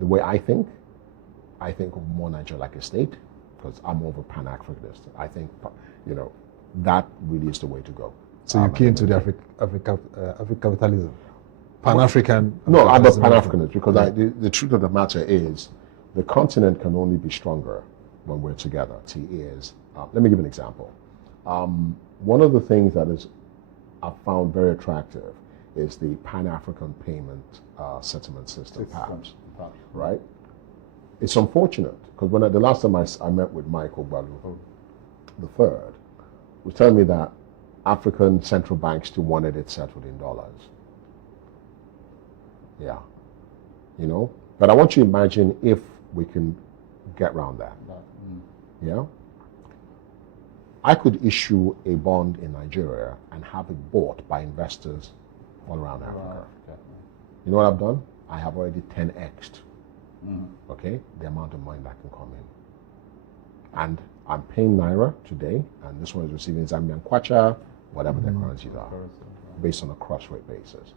the way I think of more Nigeria like a state, because I'm more of a Pan-Africanist. I think, that really is the way to go. So you came to the Afro-capitalism? Pan-African? No, I'm a Pan-Africanist because the truth of the matter is the continent can only be stronger when we're together. Let me give an example. One of the things that I've found very attractive is the Pan-African payment settlement system, PAPS, right? it's unfortunate because when the last time I met with Mike Ogbalu, the third, was telling me that African central banks still wanted it settled in dollars. Yeah, But I want you to imagine if we can get around that. Yeah. I could issue a bond in Nigeria and have it bought by investors all around Africa. You know what I've done? I have already 10x'd, okay, the amount of money that can come in. And I'm paying Naira today, and this one is receiving Zambian Kwacha, whatever their currencies are, based on a cross-rate basis.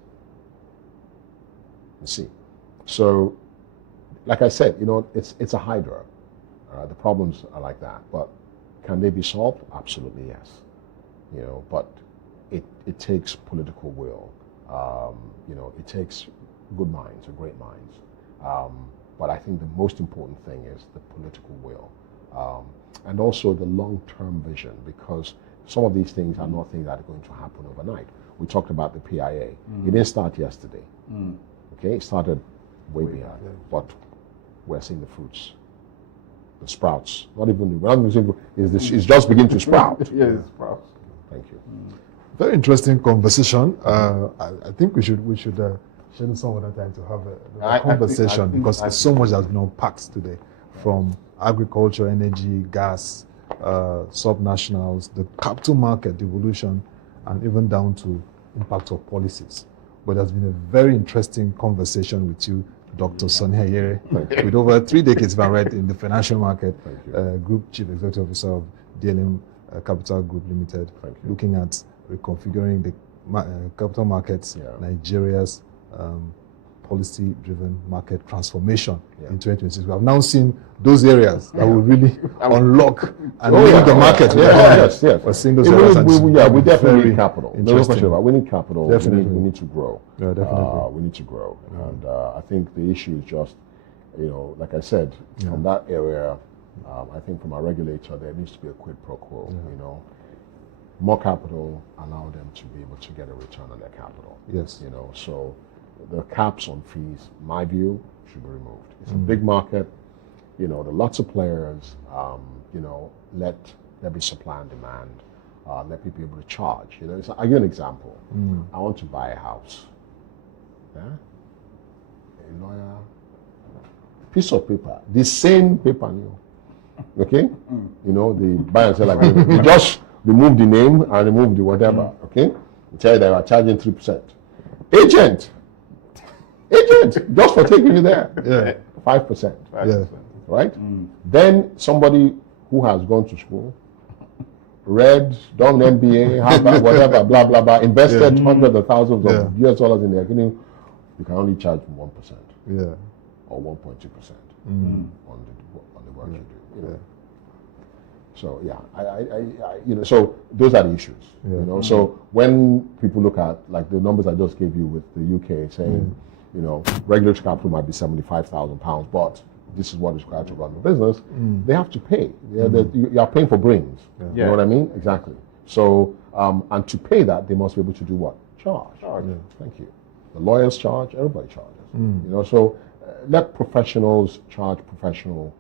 You see. So, like I said, it's a hydra. The problems are like that, but can they be solved? Absolutely yes. But it takes political will. It takes good minds or great minds. But I think the most important thing is the political will. And also the long-term vision, because some of these things are not things that are going to happen overnight. We talked about the PIA. It didn't start yesterday. Okay, it started way behind, but we're seeing the fruits, the sprouts. It's just beginning to sprout. Yes, it sprouts. Thank you. Very interesting conversation. I think we should schedule some other time to have a conversation, because there's so much that's been unpacked today, from agriculture, energy, gas, subnationals, the capital market evolution, and even down to impact of policies. But there's been a very interesting conversation with you, Dr. Sonnie Ayere, with over 3 decades, if I'm right, in the financial market, Group Chief Executive Officer of DLM Capital Group Limited, looking at reconfiguring the capital markets, Nigeria's policy-driven market transformation in 2026. We have now seen those areas that will really unlock and lead the market. Yes. We're seeing those areas. We definitely need capital. No question about it. We need capital. Definitely. We need to grow. Yeah, definitely. We need to grow. And I think the issue is just, like I said, from that area, I think from our regulator, there needs to be a quid pro quo, More capital, allow them to be able to get a return on their capital. Yes. So the caps on fees, my view, should be removed. It's a big market. There are lots of players. Let there be supply and demand. Let people be able to charge. I'll give you an example. I want to buy a house. Yeah? A lawyer, piece of paper, the same paper, okay? The buyer and seller, you just remove the name and remove the whatever, okay? You tell you that you are charging 3%. Agent, just for taking you there, 5%. Yeah. Right? Then somebody who has gone to school, read, done an MBA, Harvard, whatever, blah, blah, blah, invested hundreds of thousands of US dollars in there, you can only charge 1%. Or 1.2% on the work you do. So so those are the issues. So when people look at like the numbers I just gave you with the UK saying, regulatory capital might be £75,000, but this is what is required to run the business, they have to pay. You are paying for brains. You know what I mean? Exactly. So and to pay that, they must be able to do what? Charge. Thank you. The lawyers charge. Everybody charges. So let professionals charge professional.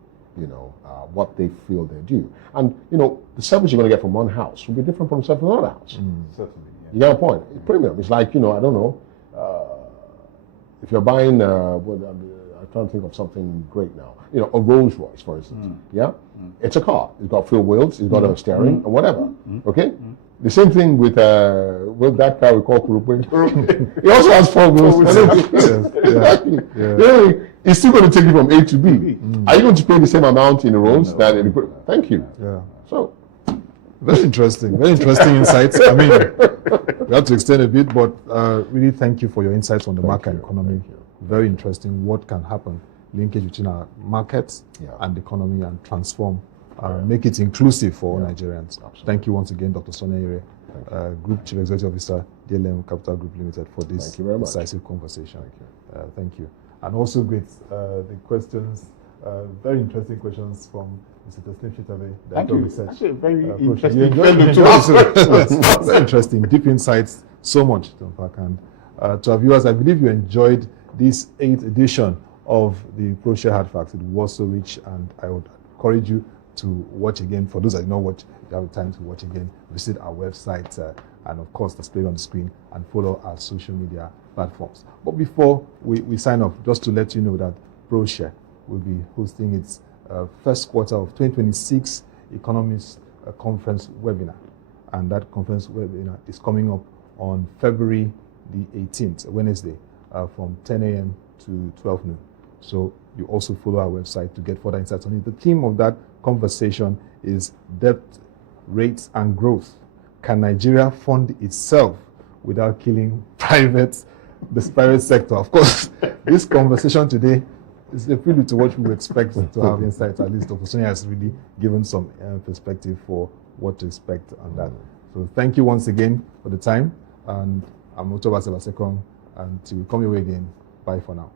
What they feel they're due. And, the service you're going to get from one house will be different from the service from another house. Certainly. You get a point. Premium. It's like, I don't know, if you're buying, I'm trying to think of something great now. A Rolls Royce, for instance. It's a car. It's got four wheels. It's got a steering and whatever. Okay? The same thing with that car we call Kurupe. It also has four wheels. Exactly. It's still going to take you from A to B. Are you going to pay the same amount in the roads? Thank you. So, very interesting insights. I mean, we have to extend a bit, but really thank you for your insights on the market economy. Very interesting. What can happen? Linkage between our markets and the economy, and transform, make it inclusive for all Nigerians. Absolutely. Thank you once again, Dr. Sonnie Ayere, Group Chief Executive Officer, DLM Capital Group Limited, for this decisive conversation. Thank you. And also great, the questions, very interesting questions from Mr. Teslim Shitabe, Director of Research. Actually, very interesting. Very interesting, deep insights, so much to unpack. And to our viewers, I believe you enjoyed this 8th edition of the Proshare Hard Facts. It was so rich, and I would encourage you to watch again. For those that did not watch, if you have time to watch again, visit our website and of course displayed on the screen, and follow our social media platforms. But before we sign off, just to let you know that Proshare will be hosting its first quarter of 2026 Economist Conference webinar. And that conference webinar is coming up on February the 18th, Wednesday, from 10 a.m. to 12 noon. So you also follow our website to get further insights on it. The theme of that conversation is debt, rates, and growth. Can Nigeria fund itself without killing the private sector? Of course, this conversation today is a prelude to what we would expect to have insights. At least Dr. Sonnie has really given some perspective for what to expect on that. So thank you once again for the time, and I'm Otoba Sebasekong, and till we come your way again, bye for now.